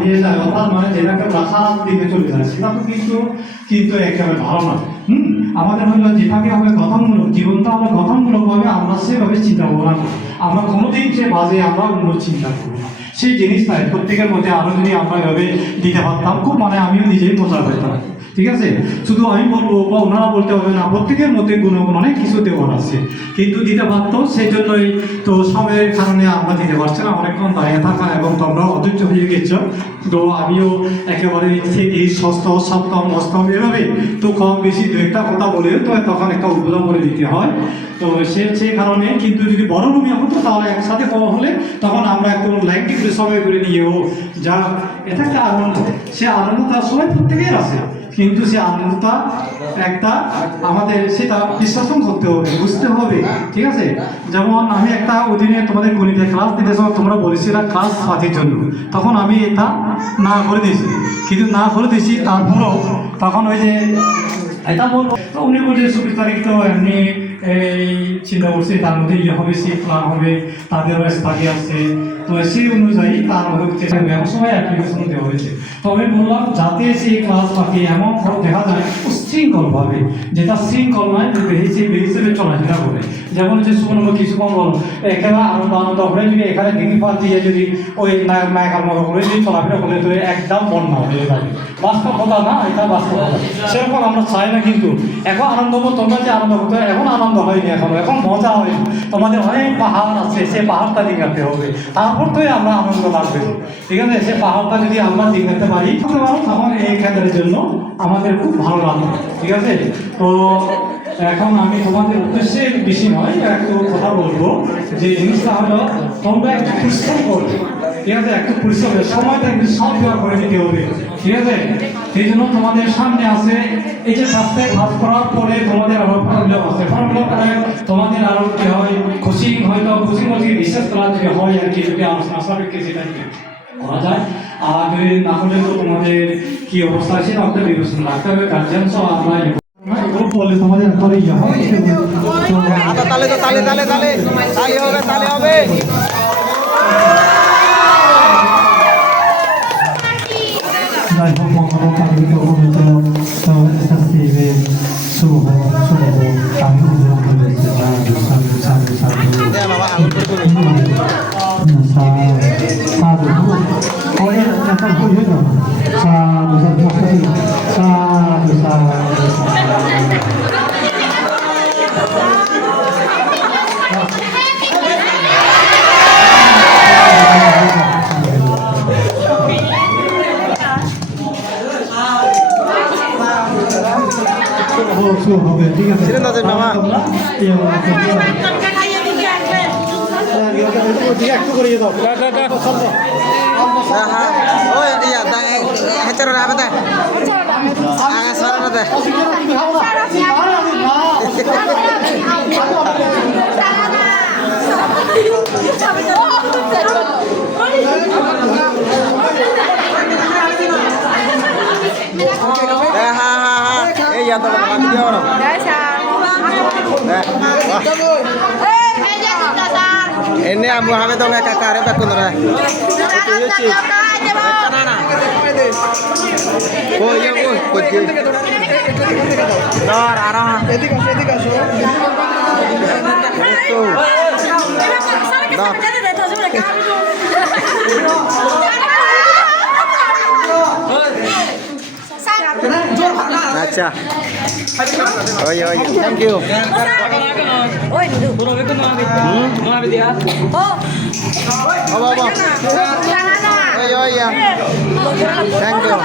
হয়ে যায়, অর্থাৎ মানে যেটাকে আমরা খারাপ দিকে চলে যায়, সেটা তো কিন্তু একেবারে ভালো না। আমাদের হলো যেভাবে হবে গঠনমূলক, জীবনটা আমরা গঠনমূলকভাবে আমরা সেভাবে চিন্তা ভাবনা করি। আমরা কোনোদিন সে বাজে আমরা অন্য চিন্তা করি না, সেই জিনিসটাই প্রত্যেকের মধ্যে আরও যদি আমরা এভাবে দিতে পারতাম, খুব মানে আমিও নিজেই মজা পেতাম। ঠিক আছে, শুধু আমি বলবো বা ওনারা বলতে হবে না, প্রত্যেকের মধ্যে গুণগুণ অনেক কিছু দেওয়ার আছে, কিন্তু দিতে পারতো, সেই জন্যই তো সময়ের কারণে আমরা দিতে পারছি না, অনেকক্ষণ দাঁড়িয়ে থাকা এবং তোমরা অধৈর্য হয়ে গেছ। তো আমিও একেবারে এই ষষ্ঠ সপ্তম অষ্টম এভাবে তো কম বেশি দু একটা কথা বলে তো তখন একটা উদ্বোধন করে দিতে হয়। তো সেই কারণে কিন্তু যদি বড় রুমে হতো তাহলে একসাথে কম হলে তখন আমরা একটু লাইনটি করে সময় করে নিয়েও যা এটা একটা আনন্দ, সে আনন্দটা সবাই প্রত্যেকের আছে, কিন্তু সে আনন্দটা একটা আমাদের সেটা বিশ্লেষণ করতে হবে, বুঝতে হবে। ঠিক আছে, যেমন আমি একটা অধীনে তোমাদের গণিতে ক্লাস দিতে সময় তোমরা বলেছিলাম ক্লাস পাতির জন্য, তখন আমি এটা না করে দিয়েছি, কিন্তু না করে দিয়েছি তারপরেও তখন ওই যে এটা বলবো উনি বলছে 24 তারিখ তো এমনি এই চিন্তা করছি, তার মধ্যে ইয়ে হবে, সে প্ল্যান হবে, তাদেরও স্টাডি আছে, তো সেই অনুযায়ী তার হচ্ছে সময় অ্যাপ্লিকেশন দেওয়া হয়েছে। তো আমি বললাম যাতে সেই ক্লাস পাখি এমন দেখা যায় উশৃঙ্খলভাবে, যেটা শৃঙ্খল নয় সেই হিসেবে চলাফেরা করে, যেমন যে শুনবো কিছুক্ষণ বলো একেবারে আনন্দ হয়ে যদি এখানে ডিগ্রি পাস দিয়ে যদি ওই নায়কার মতো করে যদি চলাফেরা করলে তো একদম বন্যা হয়ে যাবে, বাস্তব কথা না, এটা বাস্তব কথা। সেরকম আমরা চাই না, কিন্তু এখন আনন্দ তোমরা যে আনন্দ করতে এখন আনন্দ হয়নি, এখন মজা হয়নি, তোমাদের অনেক পাহাড় আছে, সে পাহাড়টা দিঘাতে হবে, তারপর তো আমরা আনন্দ লাগবে। ঠিক আছে, সে পাহাড়টা যদি আমরা দিঘাতে পারি তখন এই ক্ষেত্রের জন্য আমাদের খুব ভালো লাগবে। ঠিক আছে, তো এখন আমি তোমাদের উদ্দেশ্যে বেশি নয় একটু কথা বলবো, যে জিনিসটা হলো তোমরা একটু পরিশ্রম করবে। ঠিক আছে, একটু পরিশ্রম সময়টা কিন্তু সব দেওয়া করে দিতে হবে। ঠিক আছে, সেই জন্য তোমাদের সামনে আছে এই যে শাস্ত্রে ভাগ করার পরে তোমাদের আরো ফর্মুলা আছে, ফর্মুলা করে তোমাদের আরো কি হয় কোচিং, হয়তো কোচিং মধ্যে বিশেষ ক্লাস যদি হয় আর কি, যদি আলোচনা সাপেক্ষে সেটা করা যায়। আর যদি না হলে তো তোমাদের কি অবস্থা আছে না একটা বিবেচনা রাখতে হবে, গার্জিয়ান সহ আমরা এগুলো বলে তোমাদের পরে ইয়ে হয়। তালে তো তালে তালে তালে তালে হবে তালে হবে। যাই হোক মঙ্গল কামিত অনুত তো এসএসসি শুভ শুভ আমি উদ্যোগ করেছি, সাধু সাধু সাধু সাধু সাধু ওই একটা ভুল হয়ে গেল, সাধু সাধু সাধু সাধু হবে। ঠিক আছে, একটু করে দাও ini abu hame dong kakak ada bakun ora oh iya bu kunci dor arah edik aso acha oh iya thank you Oi, Dudu. oh baba oh iya thank you